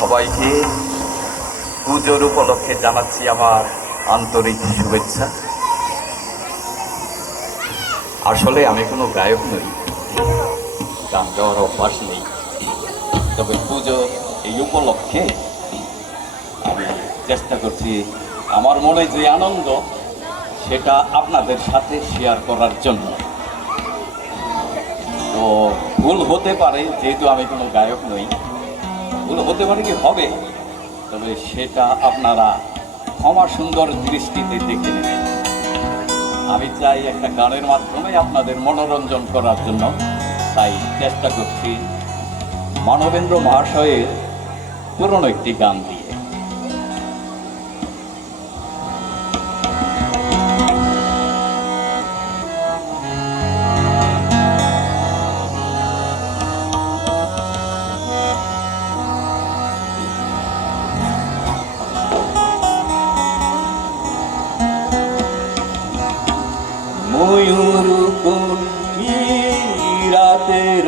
সবাইকে পুজোর উপলক্ষে জানাচ্ছি আমার আন্তরিক শুভেচ্ছা। আসলে আমি কোনো গায়ক নই, গান গাওয়ার অভ্যাস নেই, তবে পুজো এই উপলক্ষে আমি চেষ্টা করছি আমার মনে যে আনন্দ সেটা আপনাদের সাথে শেয়ার করার জন্য। তো ভুল হতে পারে, যেহেতু আমি কোনো গায়ক নই, ভুল হতে পারে কি হবে, তবে সেটা আপনারা ক্ষমা সুন্দর দৃষ্টিতে দেখে নেবেন। আমি চাই একটা গানের মাধ্যমে আপনাদের মনোরঞ্জন করার জন্য, তাই চেষ্টা করছি মানবেন্দ্র মহাশয়ের পুরনো একটি গান দিয়ে। ময়ূর কুণ্ঠী রাতের